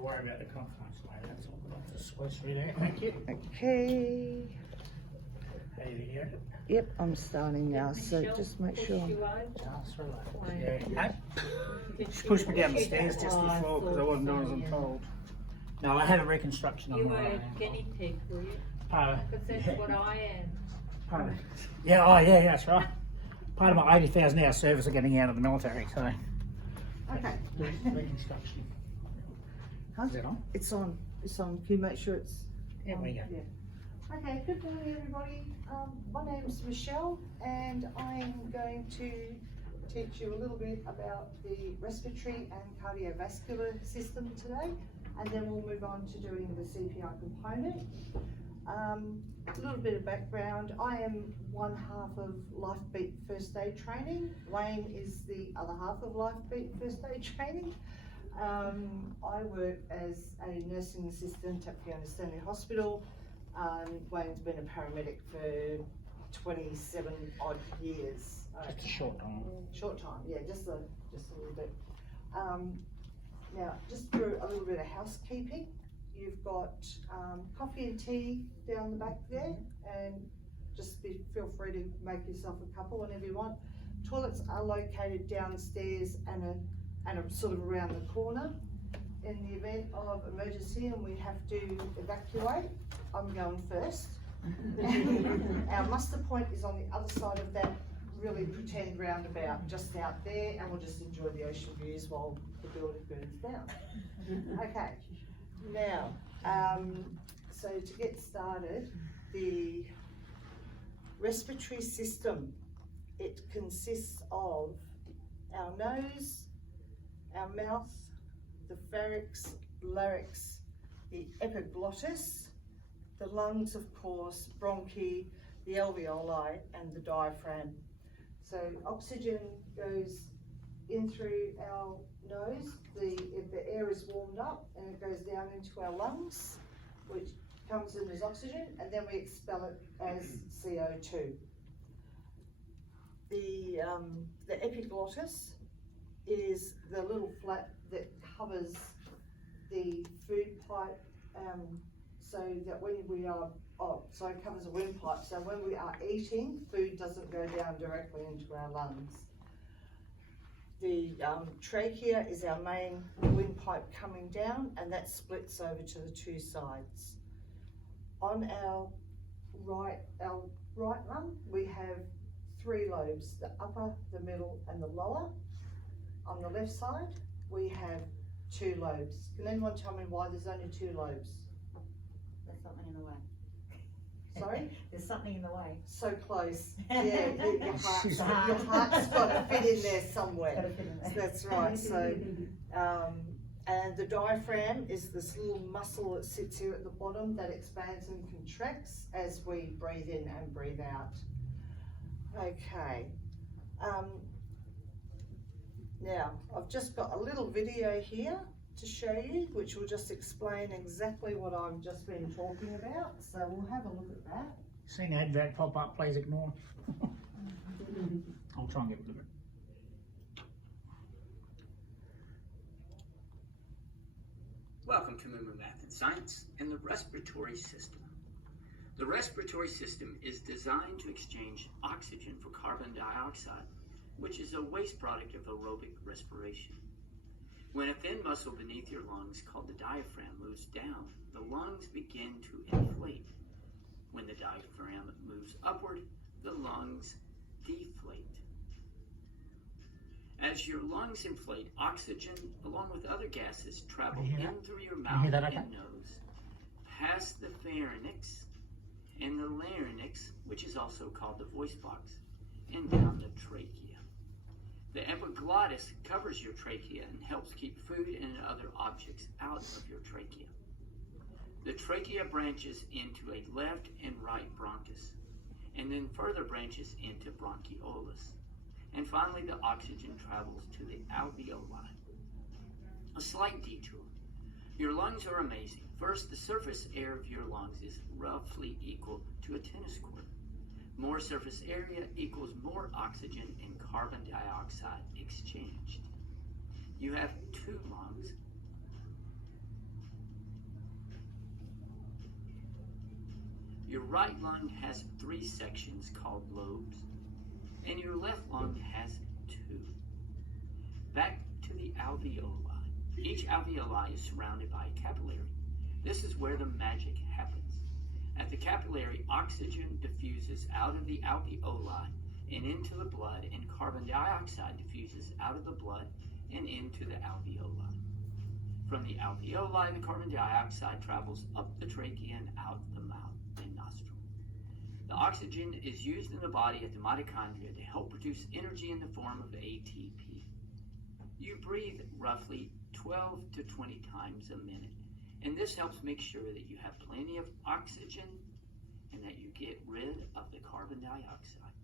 I'll worry about the confines later. That's all. I'll just switch through there. Thank you. Okay. Hey there. Yep, I'm starting now, so just make sure. Just relax. Yeah. She pushed me down the stairs just before because I wasn't doing as I'm told. No, I had a reconstruction on You my were right a hand. guinea pig, were you? Because That's what I am. Yeah, oh yeah, that's right. Part of my 80,000 hour service of getting out of the military, so. Okay. Reconstruction. Huh? Is it on? It's on. It's on. Can you make sure it's? There we go. Yeah. Okay. Good morning, everybody. My name is Michelle, and I'm going to teach you a little bit about the respiratory and cardiovascular system today, and then we'll move on to doing the CPR component. A little bit of background. I am one half of Lifebeat First Aid Training. Wayne is the other half of Lifebeat First Aid Training. I work as a nursing assistant at Fiona Stanley Hospital. Wayne's been a paramedic for 27 odd years. Just a short time. Short time, yeah, just a little bit. Now, just for a little bit of housekeeping, you've got coffee and tea down the back there, and just feel free to make yourself a couple whenever you want. Toilets are located downstairs and a sort of around the corner. In the event of emergency and we have to evacuate, I'm going first. Our muster point is on the other side of that really pretend roundabout, just out there, and we'll just enjoy the ocean views while the building burns down. Okay, now, so to get started, the respiratory system, it consists of our nose, our mouth, the pharynx, larynx, the epiglottis, the lungs, of course, bronchi, the alveoli, and the diaphragm. So oxygen goes in through our nose, the air is warmed up and it goes down into our lungs, which comes in as oxygen, and then we expel it as CO2. The epiglottis is the little flap that covers the food pipe, so that when we are, it covers the windpipe, so when we are eating, food doesn't go down directly into our lungs. The trachea is our main windpipe coming down, and that splits over to the two sides. On our right lung, we have three lobes, the upper, the middle, and the lower. On the left side, we have two lobes. Can anyone tell me why there's only two lobes? There's something in the way. Sorry? There's something in the way. So close. Yeah, your heart's got to fit in there somewhere. Got to fit in there. That's right. So, and the diaphragm is this little muscle that sits here at the bottom that expands and contracts as we breathe in and breathe out. Okay. Now, I've just got a little video here to show you, which will just explain exactly what I've just been talking about. So we'll have a look at that. Seen the advert pop up, please ignore. I'll try and get rid of it. Welcome to Moo Math and Science and the respiratory system. The respiratory system is designed to exchange oxygen for carbon dioxide, which is a waste product of aerobic respiration. When a thin muscle beneath your lungs, called the diaphragm, moves down, the lungs begin to inflate. When the diaphragm moves upward, the lungs deflate. As your lungs inflate, oxygen, along with other gases, travel in through your mouth and nose, past the pharynx and the larynx, which is also called the voice box, and down the trachea. The epiglottis covers your trachea and helps keep food and other objects out of your trachea. The trachea branches into a left and right bronchus, and then further branches into bronchioles. And finally, the oxygen travels to the alveoli. A slight detour. Your lungs are amazing. First, the surface air of your lungs is roughly equal to a tennis court. More surface area equals more oxygen and carbon dioxide exchanged. You have two lungs, Your right lung has 3 sections called lobes, and your left lung has 2. Back to the alveoli. Each alveoli is surrounded by a capillary. This is where the magic happens. At the capillary, oxygen diffuses out of the alveoli and into the blood, and carbon dioxide diffuses out of the blood and into the alveoli. From the alveoli, the carbon dioxide travels up the trachea and out the mouth and nostril. The oxygen is used in the body at the mitochondria to help produce energy in the form of ATP. You breathe roughly 12 to 20 times a minute, and this helps make sure that you have plenty of oxygen and that you get rid of the carbon dioxide.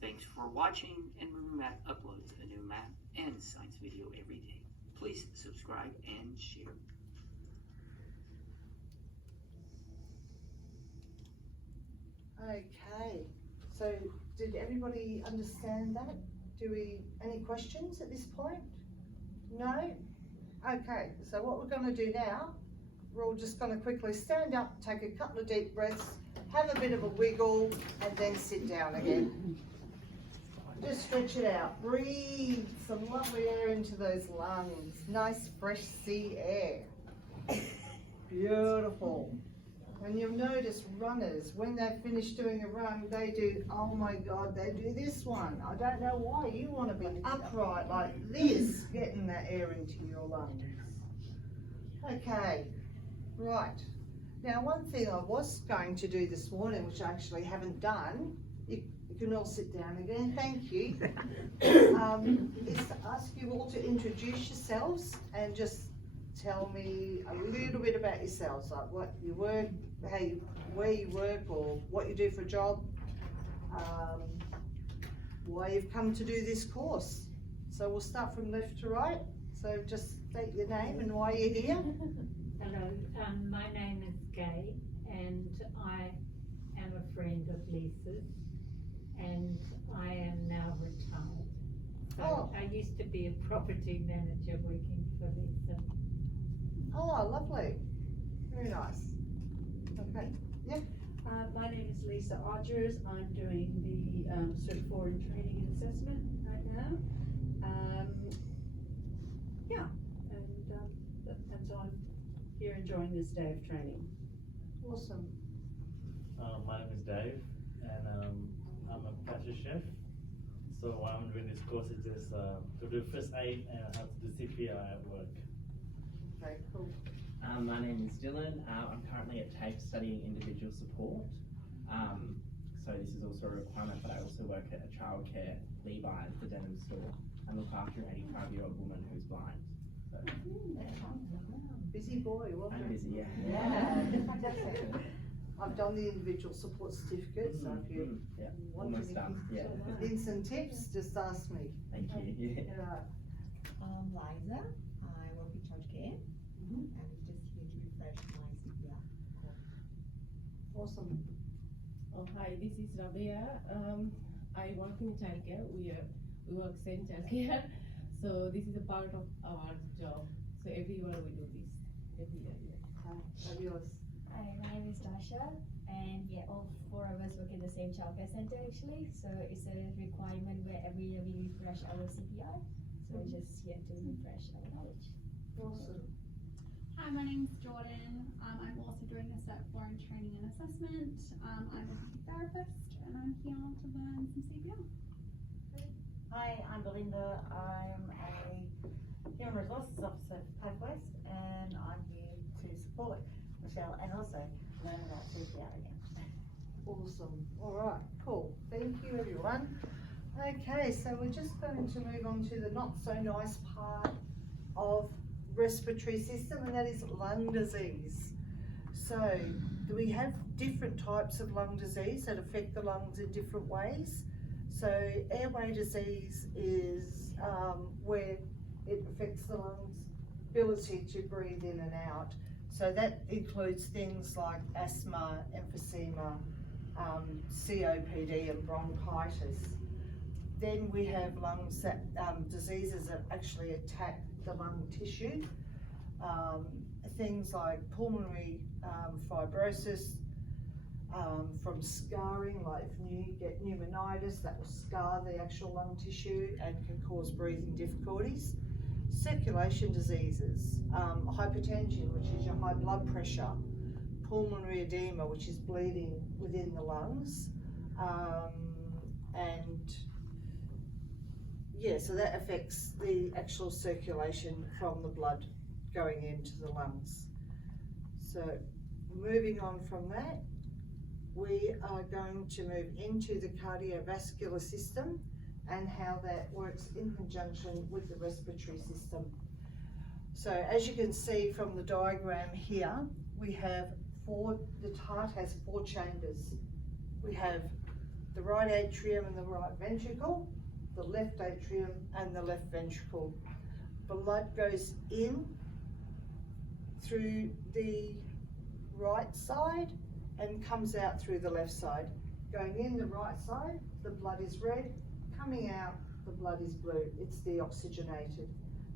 Thanks for watching, and MovieMath uploads a new math and science video every day. Please subscribe and share. Okay, so did everybody understand that? Any questions at this point? No? Okay, so what we're going to do now, we're all just going to quickly stand up, take a couple of deep breaths, have a bit of a wiggle, and then sit down again. Just stretch it out. Breathe some lovely air into those lungs. Nice fresh sea air. Beautiful. And you'll notice runners, when they've finished doing a run, they do, oh my God, they do this one. I don't know why. You want to be upright like this, getting that air into your lungs. Okay, right. Now, one thing I was going to do this morning, which I actually haven't done, you can all sit down again, thank you, is to ask you all to introduce yourselves and just tell me a little bit about yourselves, like what you work, where you work, or what you do for a job, why you've come to do this course. So we'll start from left to right. So just state your name and why you're here. Hello, my name is Gay, and I am a friend of Lisa's, and I am now retired. So I used to be a property manager working for Lisa. Oh, lovely. Very nice. Okay. Yeah. My name is Lisa Odgers. I'm doing the Cert 4 in Training and Assessment right now. And so I'm here enjoying this day of training. Awesome. My name is Dave, and I'm a pastry chef. So what I'm doing this course is just to do first aid and how to do CPR at work. Okay, cool. My name is Dylan. I'm currently at TAFE studying individual support. So this is also a requirement, but I also work at a childcare Levi's, the denim store, and look after an 85-year-old woman who's blind. So, Busy boy, welcome. I'm busy, yeah. Yeah. I've done the individual support certificate, so if you want almost done. Yeah. hints and tips, just ask me. Thank you. Yeah. I'm Liza. I work in childcare. I'm just here to refresh my CPR course. Awesome. Oh, hi, this is Rabia. I work in childcare. We work same childcare. So this is a part of our job. So every year we do this. Every year. Fabulous. Hi, my name is Dasha, and yeah, all 4 of us work in the same childcare center actually. So it's a requirement where every year we refresh our CPR. So we're just here to refresh our knowledge. Awesome. Hi, my name's Jordan. I'm also doing the Cert 4 in Training and Assessment. I'm a PT therapist, and I'm here to learn some CPR. Hi, I'm Belinda. I'm a Human Resources Officer for PathWest, and I'm here to support Michelle and also learn about CPR again. Awesome. All right, cool. Thank you, everyone. Okay, so we're just going to move on to the not so nice part of respiratory system, and that is lung disease. So we have different types of lung disease that affect the lungs in different ways. So airway disease is where it affects the lungs' ability to breathe in and out. So that includes things like asthma, emphysema, COPD and bronchitis. Then we have lungs that, diseases that actually attack the lung tissue. Things like pulmonary fibrosis, from scarring, like if you get pneumonitis, that will scar the actual lung tissue and can cause breathing difficulties. Circulation diseases, hypertension, which is your high blood pressure, pulmonary edema, which is bleeding within the lungs, and yeah, so that affects the actual circulation from the blood going into the lungs. So moving on from that, we are going to move into the cardiovascular system and how that works in conjunction with the respiratory system. So as you can see from the diagram here, we have the heart has 4 chambers. We have the right atrium and the right ventricle, the left atrium and the left ventricle. Blood goes in through the right side and comes out through the left side. Going in the right side, the blood is red. Coming out, the blood is blue. It's deoxygenated.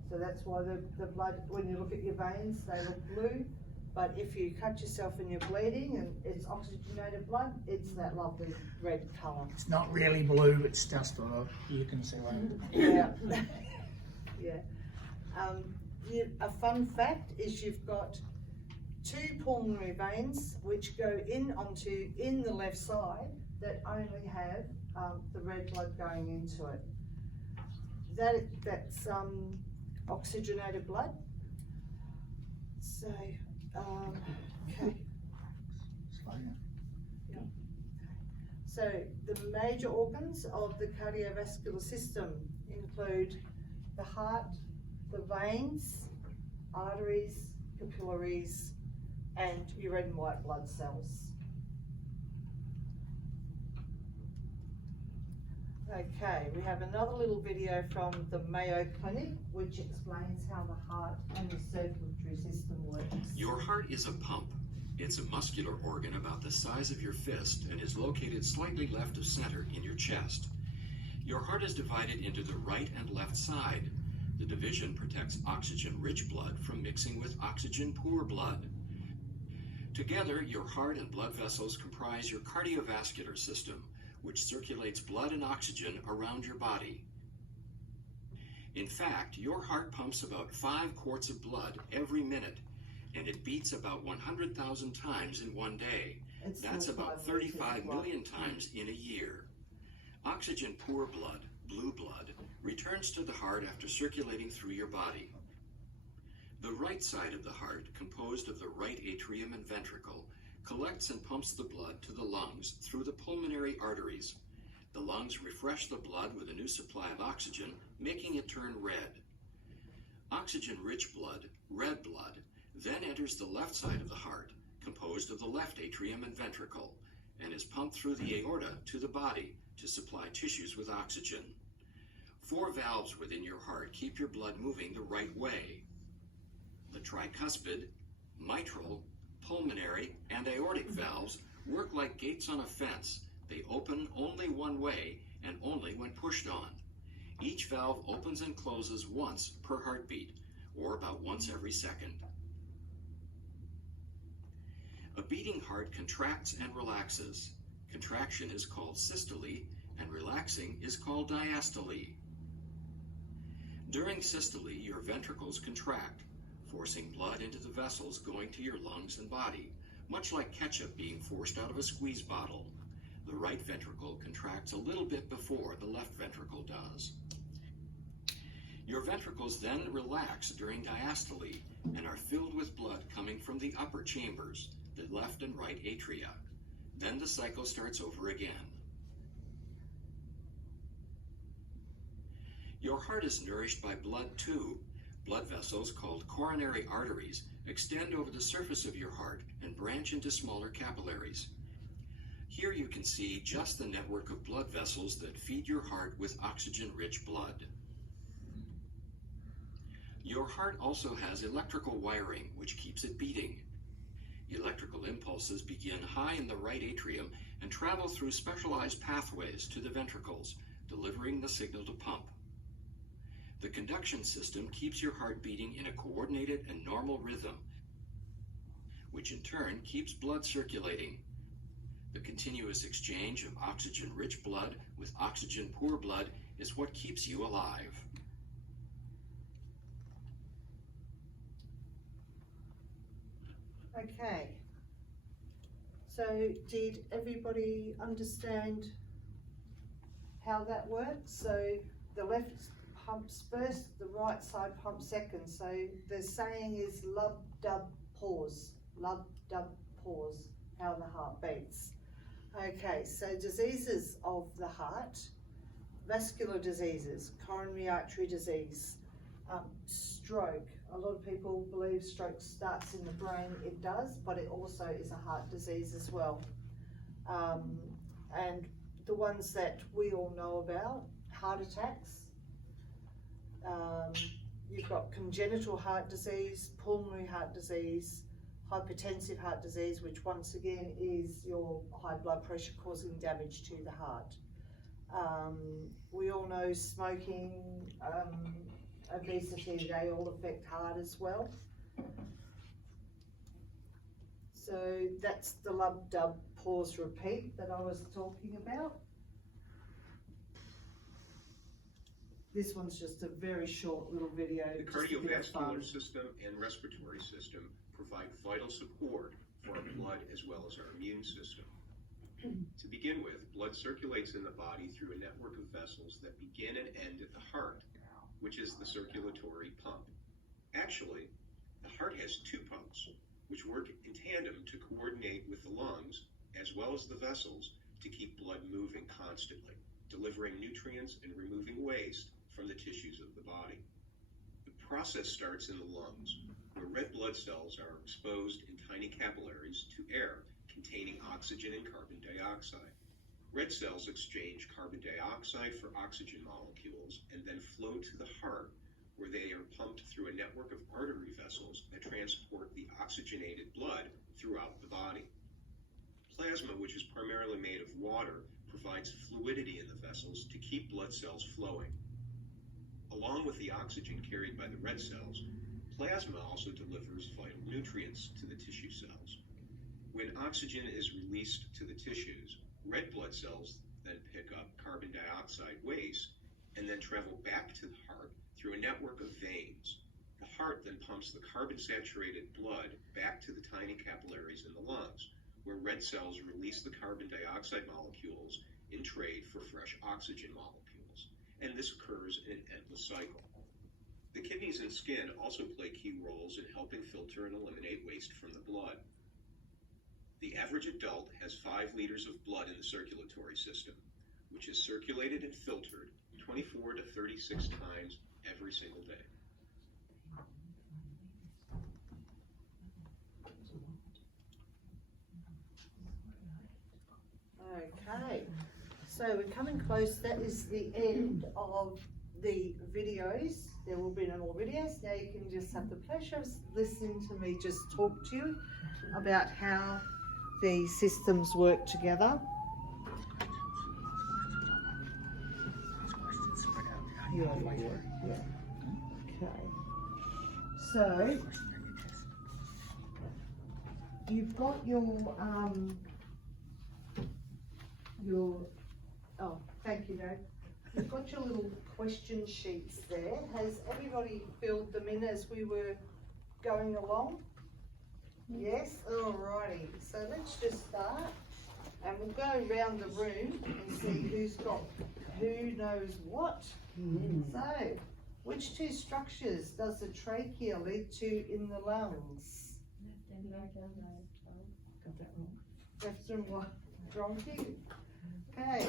So that's why the blood, when you look at your veins, they look blue. But if you cut yourself and you're bleeding and it's oxygenated blood, it's that lovely red colour. It's not really blue, it's just you can see later. Yeah. Yeah. A fun fact is you've got 2 pulmonary veins which go in the left side that only have the red blood going into it. That's oxygenated blood. So, okay. Yeah. So the major organs of the cardiovascular system include the heart, the veins, arteries, capillaries, and your red and white blood cells. Okay, we have another little video from the Mayo Clinic which explains how the heart and the circulatory system works. Your heart is a pump. It's a muscular organ about the size of your fist and is located slightly left of center in your chest. Your heart is divided into the right and left side. The division protects oxygen-rich blood from mixing with oxygen-poor blood. Together, your heart and blood vessels comprise your cardiovascular system, which circulates blood and oxygen around your body. In fact, your heart pumps about 5 quarts of blood every minute, and it beats about 100,000 times in one day. That's about 35 million times in a year. Oxygen-poor blood, blue blood, returns to the heart after circulating through your body. The right side of the heart, composed of the right atrium and ventricle, collects and pumps the blood to the lungs through the pulmonary arteries. The lungs refresh the blood with a new supply of oxygen, making it turn red. Oxygen-rich blood, red blood, then enters the left side of the heart, composed of the left atrium and ventricle, and is pumped through the aorta to the body to supply tissues with oxygen. 4 valves within your heart keep your blood moving the right way. The tricuspid, mitral, pulmonary, and aortic valves work like gates on a fence. They open only one way and only when pushed on. Each valve opens and closes once per heartbeat, or about once every second. A beating heart contracts and relaxes. Contraction is called systole, and relaxing is called diastole. During systole, your ventricles contract, forcing blood into the vessels going to your lungs and body, much like ketchup being forced out of a squeeze bottle. The right ventricle contracts a little bit before the left ventricle does. Your ventricles then relax during diastole and are filled with blood coming from the upper chambers, the left and right atria. Then the cycle starts over again. Your heart is nourished by blood too. Blood vessels called coronary arteries extend over the surface of your heart and branch into smaller capillaries. Here you can see just the network of blood vessels that feed your heart with oxygen-rich blood. Your heart also has electrical wiring, which keeps it beating. Electrical impulses begin high in the right atrium and travel through specialized pathways to the ventricles, delivering the signal to pump. The conduction system keeps your heart beating in a coordinated and normal rhythm, which in turn keeps blood circulating. The continuous exchange of oxygen-rich blood with oxygen-poor blood is what keeps you alive. Okay. So did everybody understand how that works? So the left pumps first, the right side pumps second. So the saying is lub, dub, pause. Lub, dub, pause, how the heart beats. Okay, so diseases of the heart, vascular diseases, coronary artery disease, stroke. A lot of people believe stroke starts in the brain. It does, but it also is a heart disease as well. And the ones that we all know about, heart attacks. You've got congenital heart disease, pulmonary heart disease, hypertensive heart disease, which once again is your high blood pressure causing damage to the heart. We all know smoking, obesity, they all affect heart as well. So that's the lub, dub, pause, repeat that I was talking about. This one's just a very short little video. The cardiovascular system and respiratory system provide vital support for our blood as well as our immune system. To begin with, blood circulates in the body through a network of vessels that begin and end at the heart, which is the circulatory pump. Actually, the heart has two pumps, which work in tandem to coordinate with the lungs as well as the vessels to keep blood moving constantly, delivering nutrients and removing waste from the tissues of the body. The process starts in the lungs, where red blood cells are exposed in tiny capillaries to air containing oxygen and carbon dioxide. Red cells exchange carbon dioxide for oxygen molecules and then flow to the heart, where they are pumped through a network of artery vessels that transport the oxygenated blood throughout the body. Plasma, which is primarily made of water, provides fluidity in the vessels to keep blood cells flowing. Along with the oxygen carried by the red cells, plasma also delivers vital nutrients to the tissue cells. When oxygen is released to the tissues, red blood cells then pick up carbon dioxide waste and then travel back to the heart through a network of veins. The heart then pumps the carbon-saturated blood back to the tiny capillaries in the lungs, where red cells release the carbon dioxide molecules in trade for fresh oxygen molecules, and this occurs in an endless cycle. The kidneys and skin also play key roles in helping filter and eliminate waste from the blood. The average adult has 5 liters of blood in the circulatory system, which is circulated and filtered 24 to 36 times every single day. Okay, so we're coming close. That is the end of the videos. There will be no more videos. Now you can just have the pleasure of listening to me just talk to you about how the systems work together. Yeah. Okay. So you've got your oh, thank you, Dave. You've got your little question sheets there. Has everybody filled them in as we were going along? Yes? Alrighty. So let's just start and we'll go around the room and see who knows what. So, which two structures does the trachea lead to in the lungs? Left and right. Bronchi. Okay.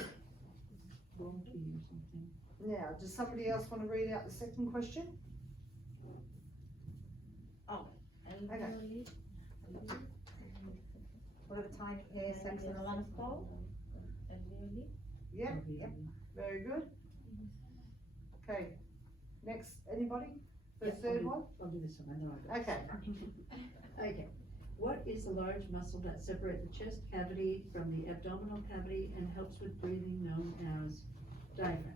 Now, does somebody else want to read out the second question? Oh, okay. What are the tiny hair sacs in the lungs called? Yep, yep. Very good. Okay. Next, anybody? The third one? I'll do this one, I know. Okay. Okay. What is the large muscle that separates the chest cavity from the abdominal cavity and helps with breathing, known as diaphragm?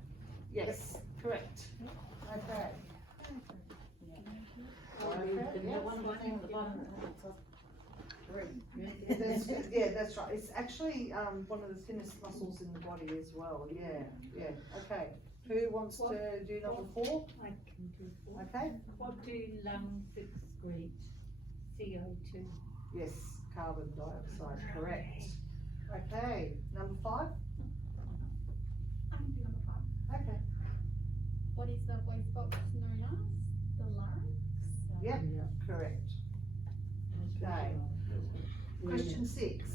Yes, correct. Okay. The one at the bottom. That's right. It's actually one of the thinnest muscles in the body as well. Yeah. Okay. Who wants to do number 4? I can do 4. Okay. What do lungs excrete? CO2. Yes, carbon dioxide. Correct. Okay. Number 5. I can do number 5. Okay. What is the voice box known as? The larynx? Yep. Correct. Okay. Question 6.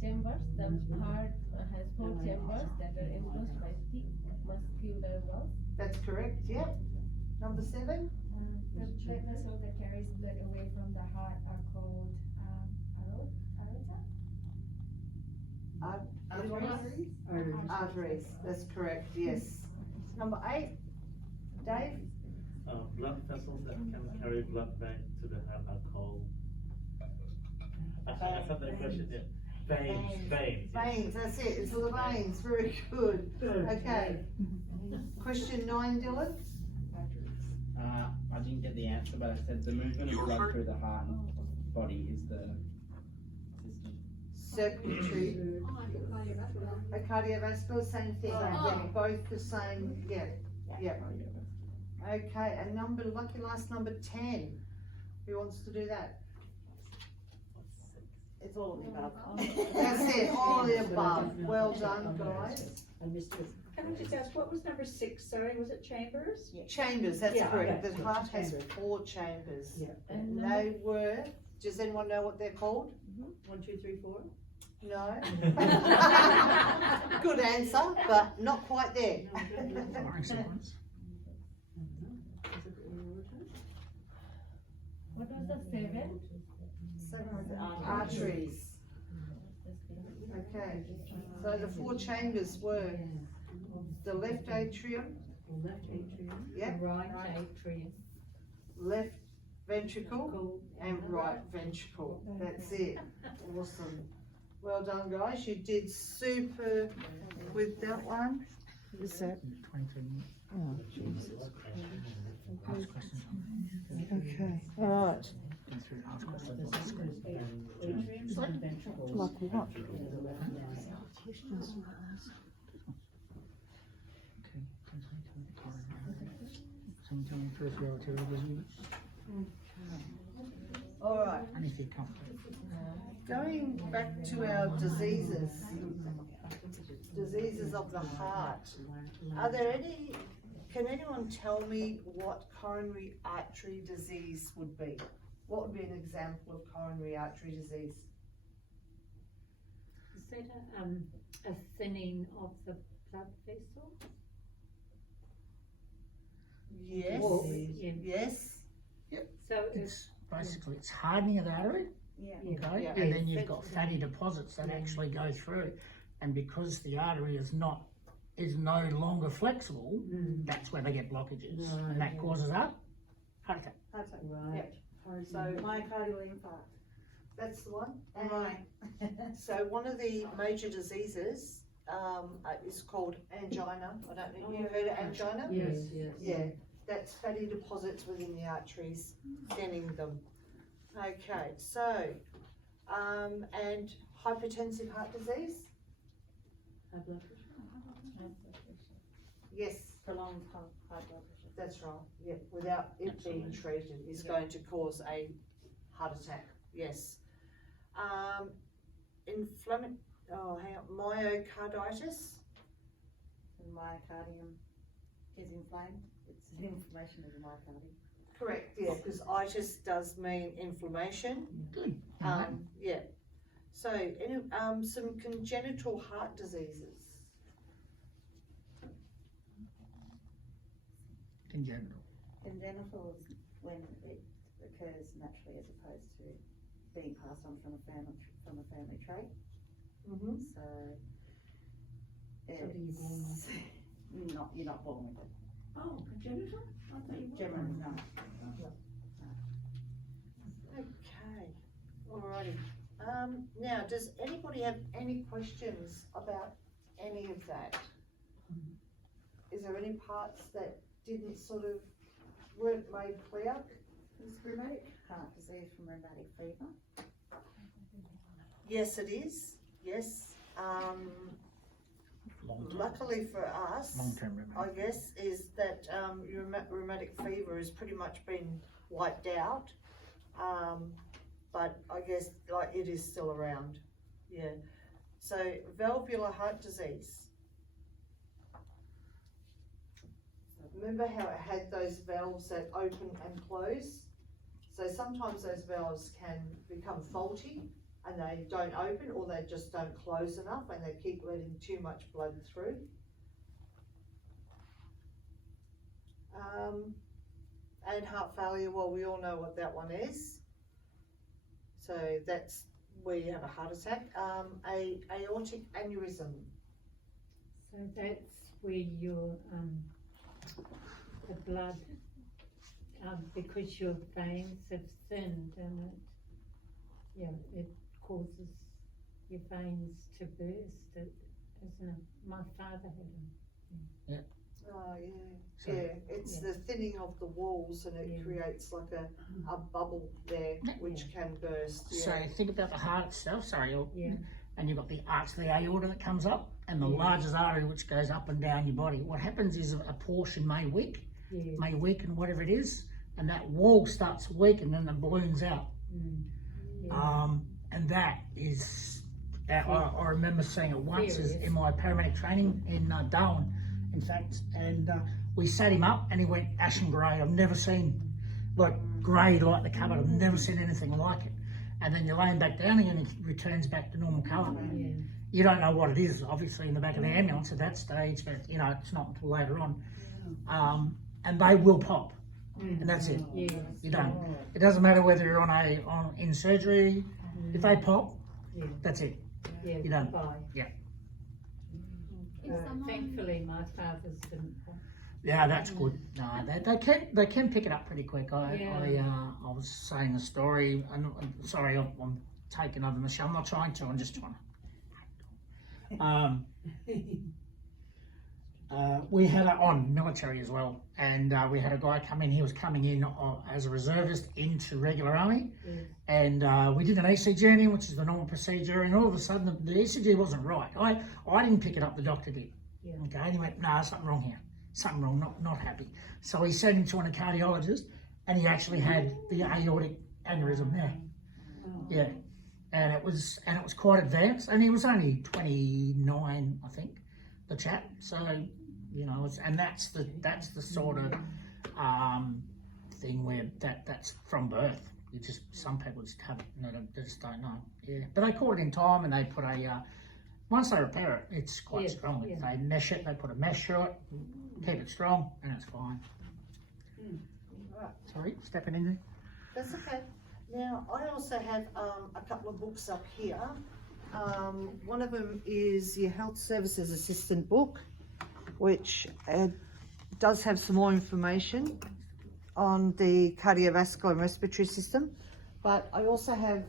Chambers. The heart has 4 chambers that are enclosed by thick muscular walls. That's correct. Yep. Number 7. The blood vessel that carries blood away from the heart are called aorta? Arteries. That's correct. Yes. Number 8. Dave. Blood vessels that can carry blood back to the heart are called. I thought that question. Yeah. Veins. That's it. It's the veins. Very good. Okay. Question 9, Dylan. I didn't get the answer, but I said the movement of blood through the heart and body is the system. Circulatory. A cardiovascular, same thing. Yeah, both the same. Yeah. Okay, and lucky last number 10. Who wants to do that? It's all of the above. That's it, all of the above. Well done, guys. I missed it. Can I just ask, what was number 6? Sorry, was it chambers? Chambers, that's Yeah, correct. okay. The heart has Chambers. 4 chambers. Yeah. And they were, does anyone know what they're called? 1, 2, 3, 4. No? Good answer, but not quite there. What was the 7? 7 was the arteries. Okay, so the 4 chambers were the left atrium, yep, Right atrium. left ventricle, and right ventricle. That's it. Awesome. Well done, guys. You did super with that one. Is that? Oh, Jesus. Okay, all right. Like what? All right. Going back to our diseases of the heart. Are there any? Can anyone tell me what coronary artery disease would be? What would be an example of coronary artery disease? Is that a thinning of the blood vessel? Yes. Yes. Yep. So It's basically it's hardening of the artery. Okay, Yeah. and then you've got fatty deposits that actually go through, and because the artery is no longer flexible, that's where they get blockages, and that causes a heart attack. Right. So Myocardial infarct. that's the one. Right. So one of the major diseases is called angina. I don't know. You heard of angina? Yes. Yeah. That's fatty deposits within the arteries, thinning them. Okay. So, and hypertensive heart disease. High blood pressure. Yes. Prolonged high blood pressure. That's right. Yeah. Without it being treated, is going to cause a heart attack. Yes. Myocarditis. The myocardium is inflamed. It's the inflammation of the myocardium. Correct. Yeah, because itis does mean inflammation. Good. Yeah. So, some congenital heart diseases. Congenital. Congenital is when it occurs naturally as opposed to being passed on from a family trait. Mm-hmm. So it's you're not born with it. Oh, congenital? I thought you were. Generally, no. Okay. Alrighty. Now, does anybody have any questions about any of that? Is there any parts that didn't sort of weren't made clear. Is rheumatic heart disease from rheumatic fever? Yes, it is. Yes. Luckily for us, Long-term I rheumatic. guess, is that rheumatic fever has pretty much been wiped out. But I guess like it is still around. Yeah. So valvular heart disease. Remember how it had those valves that open and close? So sometimes those valves can become faulty and they don't open, or they just don't close enough and they keep letting too much blood through. And heart failure, well, we all know what that one is. So that's where you have a heart attack. Aortic aneurysm. So that's where your the blood, because your veins have thinned and it causes your veins to burst, isn't it? My father had them. Oh yeah, So- yeah. It's the thinning of the walls, and it creates like a bubble there, which can burst. Yeah. So think about the heart itself, Yeah. and you've got the arch of the aorta that comes up, and the largest artery which goes up and down your body. What happens is a portion may weaken whatever it is, and that wall starts to weaken and it balloons out. And that is, I remember seeing it once in my paramedic training in Darwin, in fact, and we sat him up and he went ashen grey. I've never seen like grey like the cupboard. I've never seen anything like it. And then you lay him back down again and he returns back to normal colour. You don't know what it is, obviously, in the back of the ambulance at that stage, but you know, it's not until later on. And they will pop, and that's it. You don't. It doesn't matter whether you're in surgery. If they pop, that's it. You don't. Yeah. Thankfully, my father's didn't pop. Yeah, that's good. No, they can pick it up pretty quick. I was saying a story. I'm sorry, I'm taking over the show. I'm not trying to. I'm just trying to. We had on military as well, and we had a guy come in. He was coming in as a reservist into regular army, and we did an ECG on him, which is the normal procedure. And all of a sudden, the ECG wasn't right. I didn't pick it up. The doctor did. Okay, and he went, "No, something wrong here. Something wrong. Not happy." So he sent him to a cardiologist, and he actually had the aortic aneurysm there. Yeah, and it was quite advanced, and he was only 29, I think, the chap. So. You know, and that's the sort of thing where that's from birth. You just, some people just have it, they just don't know. Yeah, but they caught it in time, and they put once they repair it, it's quite strong. If they mesh it, they put a mesh through it, keep it strong, and it's fine. Right. Sorry, stepping in there. That's okay. Now, I also have a couple of books up here. One of them is your Health Services Assistant book, which does have some more information on the cardiovascular and respiratory system. But I also have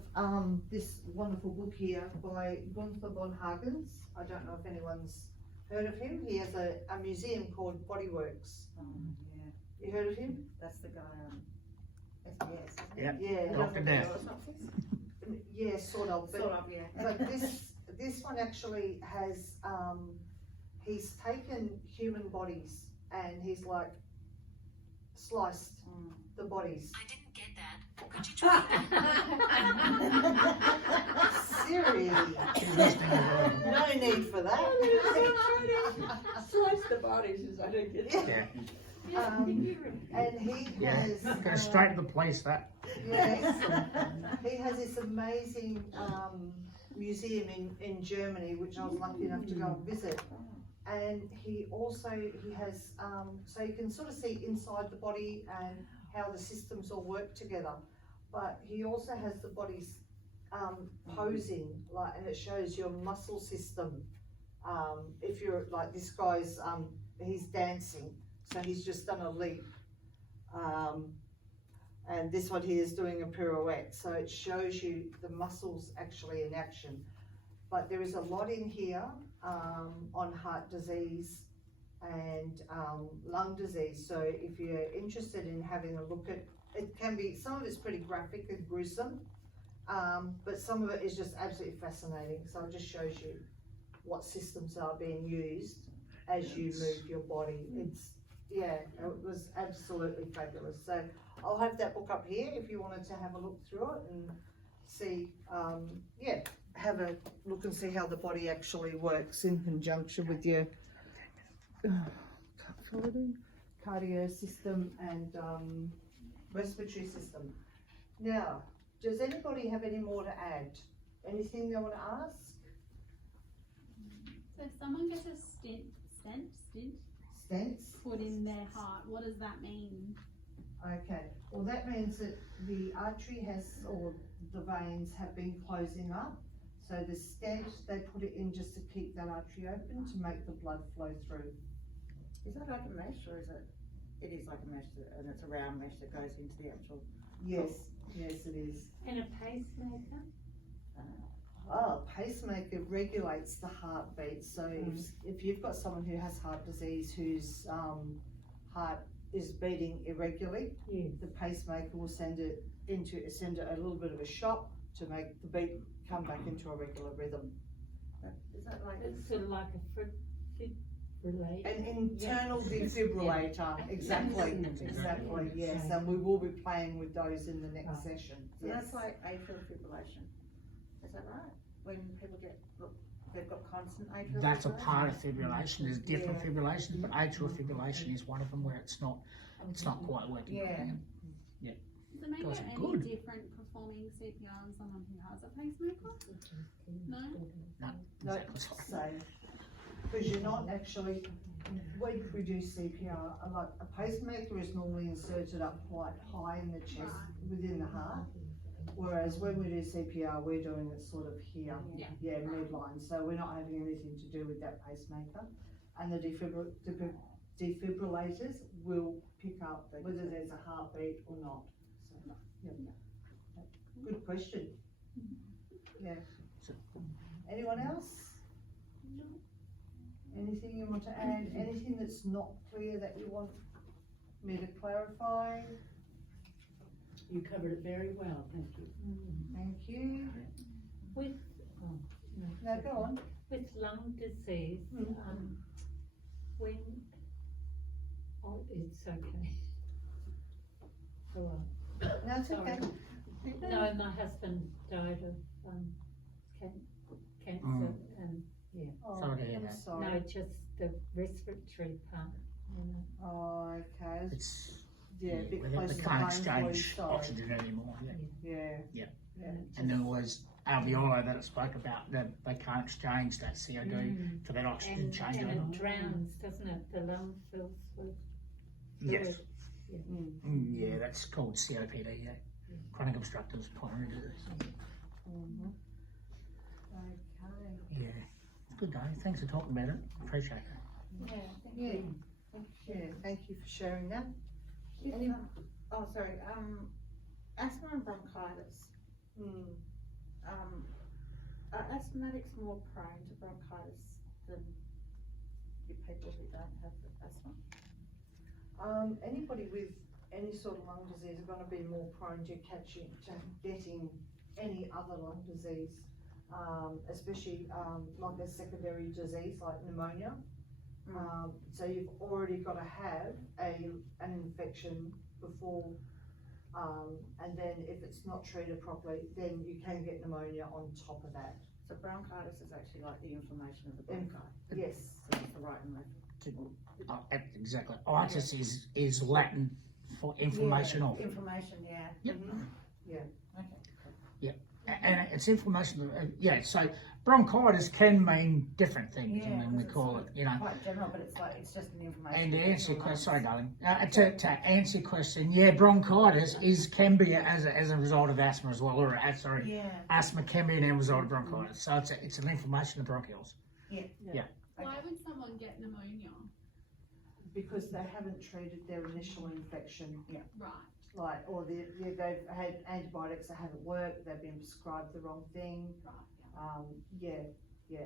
this wonderful book here by Gunther von Hagens. I don't know if anyone's heard of him. He has a museum called Bodyworks. Yeah. You heard of him? That's the guy on SBS. Yep. Yeah. Dr. Death. Yeah, sort of. But, Sort of, yeah. but this one actually has he's taken human bodies and he's like sliced the bodies. I didn't get that. Could you try that? Siri, no need for that. Slice the bodies, I don't get it. And he has Go straight to the place. That. Yes, he has this amazing museum in Germany, which I was lucky enough to go and visit. And he has, so you can sort of see inside the body and how the systems all work together. But he also has the body's posing, like, and it shows your muscle system. If you're like this guy's, he's dancing, so he's just done a leap. And this one here is doing a pirouette, so it shows you the muscles actually in action. But there is a lot in here on heart disease and and lung disease. So if you're interested in having a look at, it can be, some of it's pretty graphic and gruesome, but some of it is just absolutely fascinating. So it just shows you what systems are being used as you move your body. It's, yeah, it was absolutely fabulous. So I'll have that book up here if you wanted to have a look through it and see, yeah, have a look and see how the body actually works in conjunction with your cardio system and respiratory system. Now, does anybody have any more to add? Anything they want to ask? So if someone gets a Stents? put in their heart, what does that mean? Okay, well that means that the artery has, or the veins have been closing up. So the stent, they put it in just to keep that artery open to make the blood flow through. Is that like a mesh, or is it? It is like a mesh, and it's a round mesh that goes into the actual. Yes, yes it is. And a pacemaker? Oh, pacemaker regulates the heartbeat. So if you've got someone who has heart disease, whose heart is beating irregularly, the pacemaker will send it a little bit of a shock to make the beat come back into a regular rhythm. Is that like? It's sort of like a defibrillator. An internal defibrillator, exactly, exactly, yes, and we will be playing with those in the next session. So that's like atrial fibrillation. Is that right? When people they've got constant atrial fibrillation? That's a part of fibrillation. There's different fibrillations, but atrial fibrillation is one of them where it's not quite working. Yeah. Yeah. Does it make Guys it are any good. different performing CPR on someone who has a pacemaker? No? No, same. Because you're not actually, when we do CPR, a pacemaker is normally inserted up quite high in the chest, within the heart. Whereas when we do CPR, we're doing it sort of here, midline. So we're not having anything to do with that pacemaker. And the defibrillators will pick up whether there's a heartbeat or not. So, good question. Yeah. Anyone else? No. Anything you want to add? Anything that's not clear that you want me to clarify? You covered it very well, thank you. Thank you. With, No, go on. with lung disease, when, it's okay. Go on. No, it's okay. No, my husband died of cancer and Oh, Sorry to hear I'm that. sorry. no, just the respiratory part, you know. Oh, okay. It's Yeah, a bit they close to can't the bones, exchange sorry. oxygen anymore. Yeah. Yeah. And there was alveoli that I spoke about that they can't exchange that CO2 for that oxygen And change. it drowns, doesn't it? The lung fills with Yes. fluid. Yeah, that's called COPD. Yeah. Chronic obstructive pulmonary disease. Okay. Yeah. Good day. Thanks for talking about it. Appreciate it. Yeah. Thank you for sharing that. Oh, sorry, asthma and bronchitis. Are asthmatics more prone to bronchitis than your people who don't have asthma? Anybody with any sort of lung disease are going to be more prone to getting any other lung disease, especially like a secondary disease like pneumonia. So you've already got to have an infection before, and then if it's not treated properly, then you can get pneumonia on top of that. So bronchitis is actually like the inflammation of the bronchi. Yes. So it's the right and left. Exactly. Itis is Latin for inflammation of. Inflammation, yeah. Yep. Yeah. Okay. Yep. And it's inflammation. So bronchitis can mean different things, and then we call it, Quite general, but it's just an inflammation. And to answer your question, sorry, darling. To answer your question, yeah, bronchitis can be as a result of asthma as well, or asthma can be an end result of bronchitis. So it's an inflammation of bronchioles. Yeah. Why would someone get pneumonia? Because they haven't treated their initial infection. Yeah. Right. Or they've had antibiotics that haven't worked, they've been prescribed the wrong thing. Right.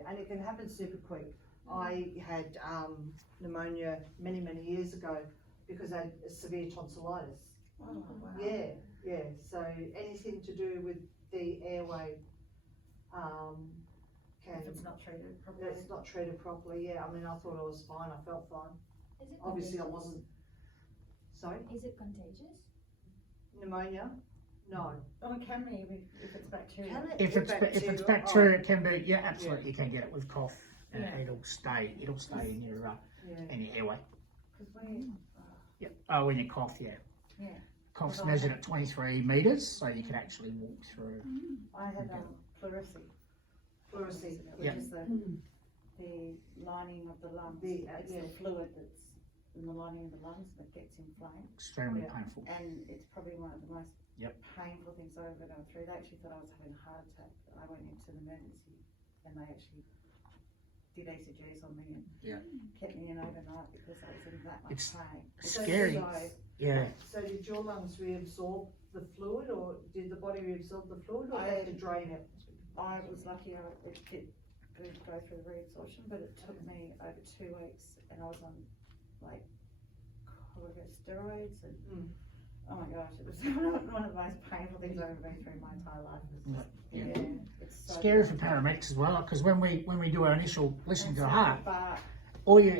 And it can happen super quick. I had pneumonia many years ago because I had severe tonsillitis. Oh, wow. Yeah. So anything to do with the airway can. If it's not treated properly. It's not treated properly. Yeah. I mean, I thought I was fine. I felt fine. Is it Obviously, I contagious? wasn't. Sorry. Is it contagious? Pneumonia? No. Oh, it can be if it's bacteria. Can it? If it's bacteria, it can be. Yeah, absolutely, you can get it with cough, and Yeah. it'll stay in your airway. Because we, Yeah. Oh, when you cough, yeah. yeah. Cough's Because I measured had- at 23 meters, so you can actually walk through. I had pleurisy. Pleurisy. Which Yeah. is the lining of the lungs. The, It's yeah. the fluid that's in the lining of the lungs that gets inflamed. Extremely Yeah. painful. And it's probably one of the most Yep. painful things I've ever gone through. They actually thought I was having a heart attack. I went into the emergency and they actually did ECGs on me and Yeah. kept me in overnight because I was in that much It's pain. scary. So, Yeah. So did your lungs reabsorb the fluid, or did the body reabsorb the fluid, or they had to drain it? I was lucky it did go through the reabsorption, but it took me over 2 weeks and I was on like corticosteroids and oh my gosh, it was one of the most painful things I've ever been through in my entire life. It's so Scary for paramedics as well, because when we do our initial listening to the heart, but all you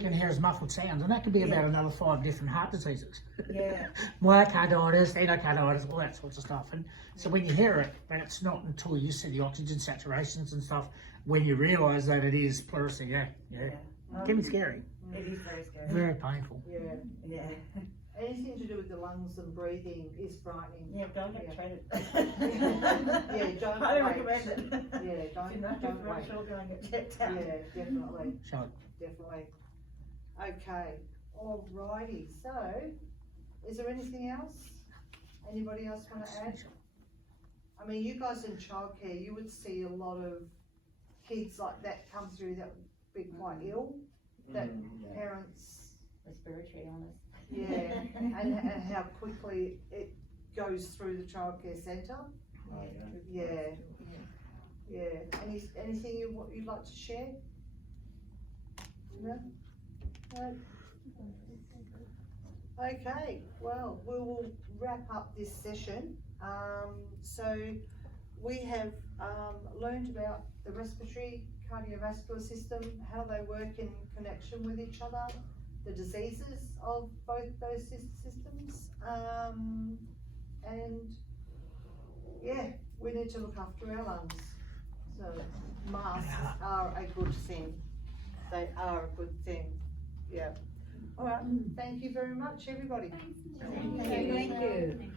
can hear is muffled sounds, and that could be about another 5 different heart diseases. yeah, Myocarditis, endocarditis, all that sorts of stuff. And so when you hear it, but it's not until you see the oxygen saturations and stuff when you realise that it is pleurisy. Yeah. It can be scary. it is very scary. Very painful. Yeah. Anything to do with the lungs and breathing is frightening. Yeah, don't get treated. Yeah, don't Highly wait. recommend it. Yeah, If you're not don't wait. sure, go and get checked out. Yeah, definitely, So definitely. Okay, alrighty, so, is there anything else? Anybody else wanna add? I mean, you guys in childcare, you would see a lot of kids like that come through that would be quite ill, that parents, Respiratory illness. yeah, and how quickly it goes through the childcare centre. Yeah. Anything you'd like to share? No? No? Okay, well, we will wrap up this session. So we have learned about the respiratory, cardiovascular system, how they work in connection with each other, the diseases of both those systems, and yeah, we need to look after our lungs. So masks are a good thing. They are a good thing. Yeah. All right. Thank you very much, everybody. Thanks. Thank you. Thank you.